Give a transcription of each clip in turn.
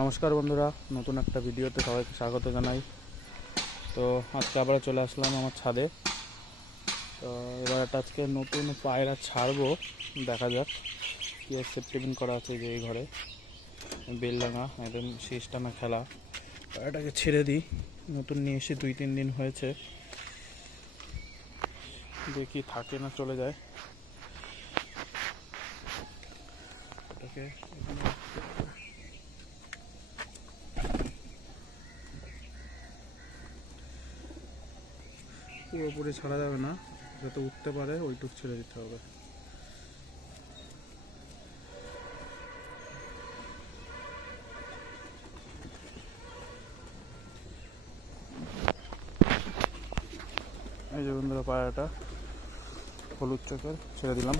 নমস্কার বন্ধুরা, নতুন একটা ভিডিওতে সবাইকে স্বাগত জানাই। তো আজকে আবার চলে আসলাম আমার ছাদে। তো এবার আজকে নতুন পায়রা ছাড়বো, দেখা যাক কি সেফটিপিন করা আছে। যে এই ঘরে বেলডাঙা একদম সিস্টেমে খেলা পায়রাটাকে ছেড়ে দিই। নতুন নিয়ে এসে 2-3 দিন হয়েছে, দেখি থাকে না চলে যায়। এটাকে পুরোপুরি ছাড়া যাবে না, যাতে উঠতে পারে ওইটুক ছেড়ে দিতে হবে। এই যে বন্ধুরা, পায়রাটা হলুদ চোখের ছেড়ে দিলাম।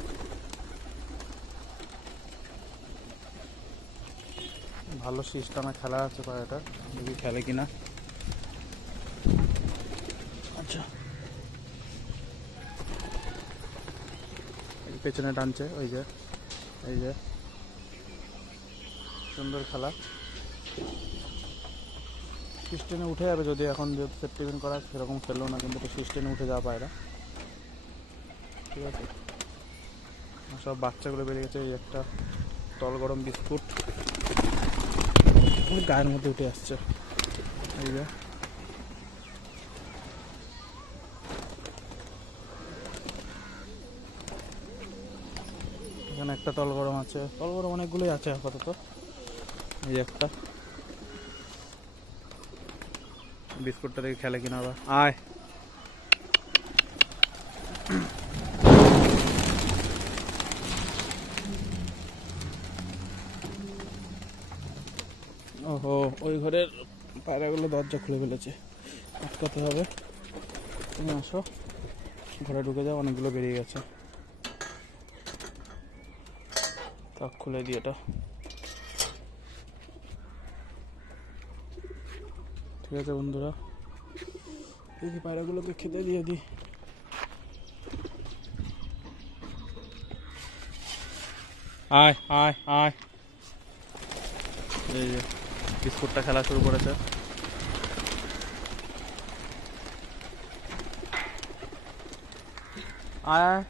ভালো সিস্টেমে খেলা আছে পায়রাটা, দেখি খেলে কিনা। আচ্ছা, পেছনে টানছে, ওই যে এই যে সুন্দর খেলা। সিস্টেমে উঠে যাবে যদি এখন যে সেফটিপিন করা সেরকম খেললো না, কিন্তু সিস্টেমে উঠে যাওয়া পায়রা। ঠিক আছে, সব বাচ্চাগুলো বেরিয়ে গেছে। এই একটা তল গরম বিস্কুট গায়ের মধ্যে উঠে আসছে। এই যে এখানে একটা তল গরম আছে, তল গরম অনেকগুলোই আছে আপাতত। এই একটা বিস্কুটটা দেখে খেলে কিনা আবার। আয়, ওহো, ওই ঘরের পায়রাগুলো দরজা খুলে ফেলেছে, আটকাতে হবে। তুমি আসো, ঘরে ঢুকে যাও, অনেকগুলো বেরিয়ে গেছে। তাক খুলে দিই এটা। ঠিক আছে বন্ধুরা, এই পায়রাগুলোকে খেতে দিয়ে দিই। আয় আয় আয়, এই যে বিস্কুটটা খেলা শুরু করেছে। আয়